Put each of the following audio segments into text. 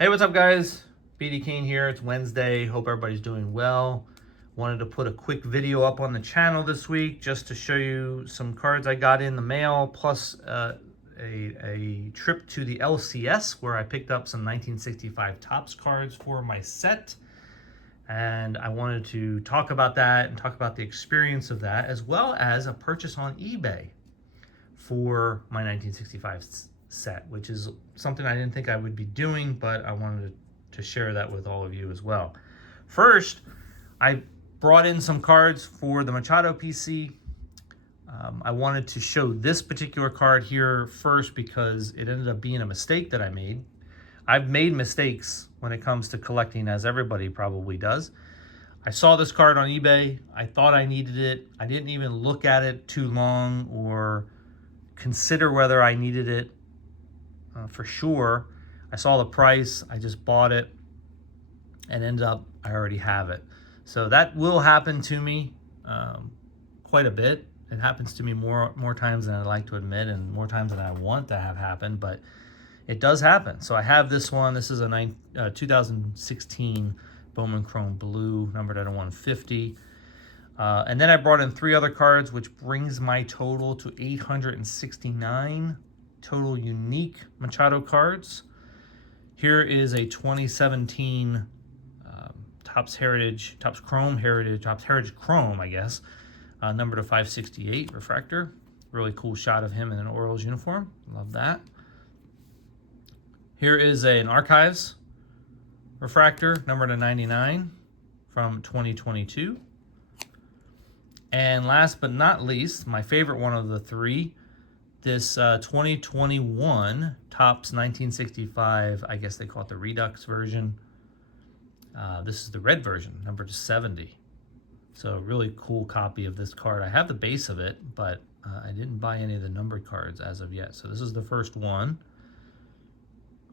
Hey, what's up, guys? BD Kane here. It's Wednesday. Hope everybody's doing well. Wanted to put a quick video up on the channel this week just to show you some cards I got in the mail, plus a trip to the LCS where I picked up some 1965 Topps cards for my set. And I wanted to talk about that and talk about the experience of that, as well as a purchase on eBay for my 1965 set, which is something I didn't think I would be doing, but I wanted to share that with all of you as well. First, I brought in some cards for the Machado PC. I wanted to show this particular card here first because it ended up being a mistake that I made. I've made mistakes when it comes to collecting, as everybody probably does. I saw this card on eBay. I thought I needed it. I didn't even look at it too long or consider whether I needed it for sure. I saw the price. I just bought it and ended up, I already have it. So that will happen to me quite a bit. It happens to me more times than I'd like to admit, and more times than I want to have happen, but it does happen. So I have this one. This is a 2016 Bowman Chrome Blue, numbered at a 150. And then I brought in 3 other cards, which brings my total to 869 total unique Machado cards. Here is a 2017 Topps Heritage Chrome, I guess, numbered to 568 refractor. Really cool shot of him in an Orioles uniform. Love that. Here is an Archives refractor, numbered to 99 from 2022. And last but not least, my favorite one of the 3, this 2021 Topps 1965, I guess they call it the Redux version. This is the red version, numbered to 70. So a really cool copy of this card. I have the base of it, but I didn't buy any of the numbered cards as of yet. So this is the first one.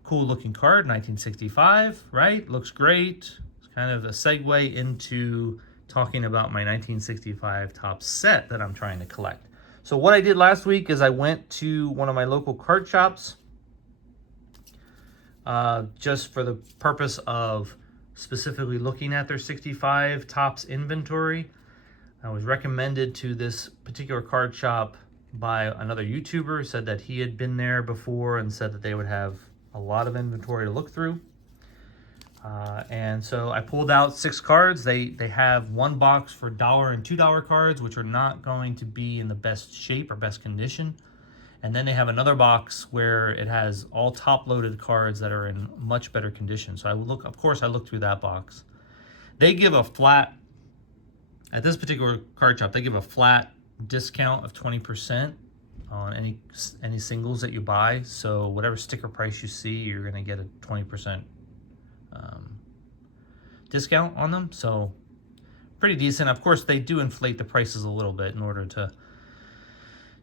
Cool looking card, 1965, right? Looks great. It's kind of a segue into talking about my 1965 Topps set that I'm trying to collect. So what I did last week is I went to one of my local card shops just for the purpose of specifically looking at their 65 Topps inventory. I was recommended to this particular card shop by another YouTuber who said that he had been there before and said that they would have a lot of inventory to look through. And so I pulled out 6 cards. They have one box for $1 and $2 cards, which are not going to be in the best shape or best condition. And then they have another box where it has all top-loaded cards that are in much better condition. So of course, I looked through that box. They give a flat, at this particular card shop, they give a flat discount of 20% on any singles that you buy. So whatever sticker price you see, you're going to get a 20% discount on them. So pretty decent. Of course, they do inflate the prices a little bit in order to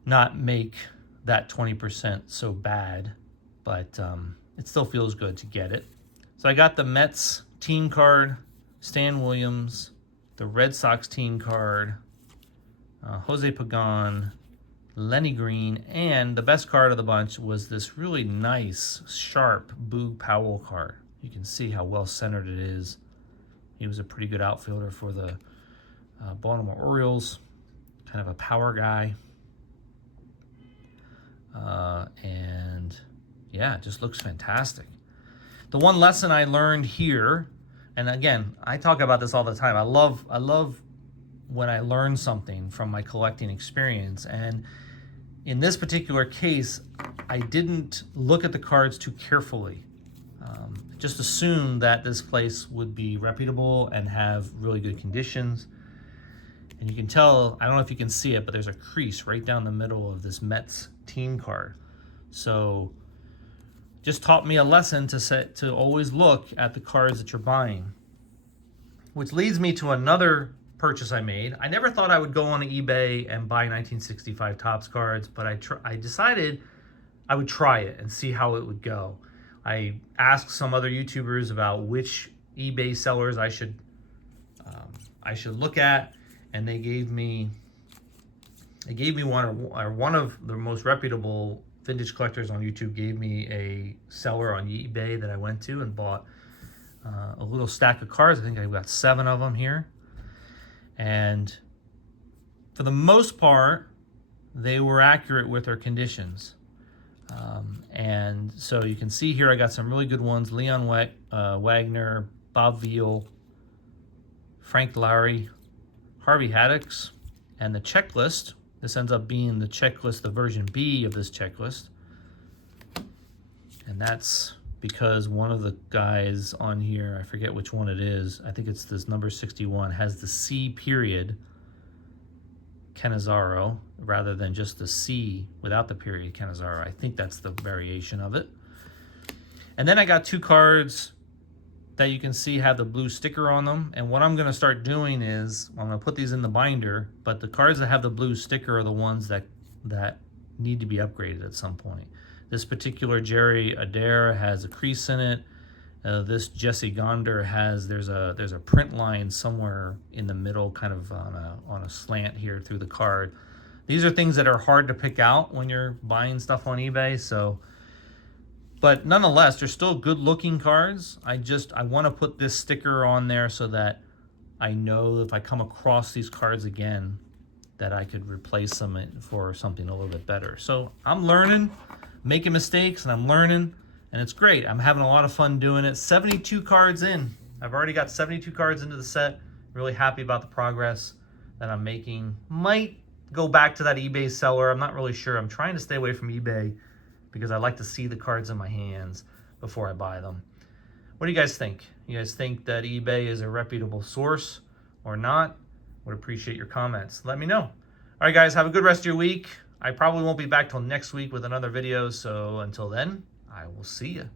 not make that 20% so bad, but it still feels good to get it. So I got the Mets team card, Stan Williams, the Red Sox team card, Jose Pagan, Lenny Green, and the best card of the bunch was this really nice, sharp Boog Powell card. You can see how well centered it is. He was a pretty good outfielder for the Baltimore Orioles, kind of a power guy. And yeah, it just looks fantastic. The one lesson I learned here, and again, I talk about this all the time. I love when I learn something from my collecting experience. And in this particular case, I didn't look at the cards too carefully. Just assumed that this place would be reputable and have really good conditions. And you can tell, I don't know if you can see it, but there's a crease right down the middle of this Mets team card. So just taught me a lesson to always look at the cards that you're buying. Which leads me to another purchase I made. I never thought I would go on eBay and buy 1965 Topps cards, but I decided I would try it and see how it would go. I asked some other YouTubers about which eBay sellers I should look at, and they gave me one of the most reputable Vintage Collectors on YouTube gave me a seller on eBay that I went to and bought a little stack of cards. I think I've got 7 of them here. And for the most part, they were accurate with their conditions. And so you can see here I got some really good ones. Leon Wagner, Bob Veal, Frank Lowry, Harvey Haddix, and the checklist. This ends up being the checklist, the version B of this checklist. And that's because one of the guys on here, I forget which one it is, I think it's this number 61, has the C period Cannizzaro rather than just the C without the period Cannizzaro. I think that's the variation of it. And then I got 2 cards that you can see have the blue sticker on them. And what I'm going to start doing is I'm going to put these in the binder, but the cards that have the blue sticker are the ones that need to be upgraded at some point. This particular Jerry Adair has a crease in it. This Jesse Gonder has, there's a print line somewhere in the middle, kind of on a slant here through the card. These are things that are hard to pick out when you're buying stuff on eBay. So, but nonetheless, they're still good looking cards. I want to put this sticker on there so that I know if I come across these cards again, that I could replace them for something a little bit better. So I'm learning, making mistakes, and I'm learning. And it's great. I'm having a lot of fun doing it. 72 cards in. I've already got 72 cards into the set. Really happy about the progress that I'm making. Might go back to that eBay seller. I'm not really sure. I'm trying to stay away from eBay because I like to see the cards in my hands before I buy them. What do you guys think? You guys think that eBay is a reputable source or not? Would appreciate your comments. Let me know. All right, guys, have a good rest of your week. I probably won't be back till next week with another video. So until then, I will see you.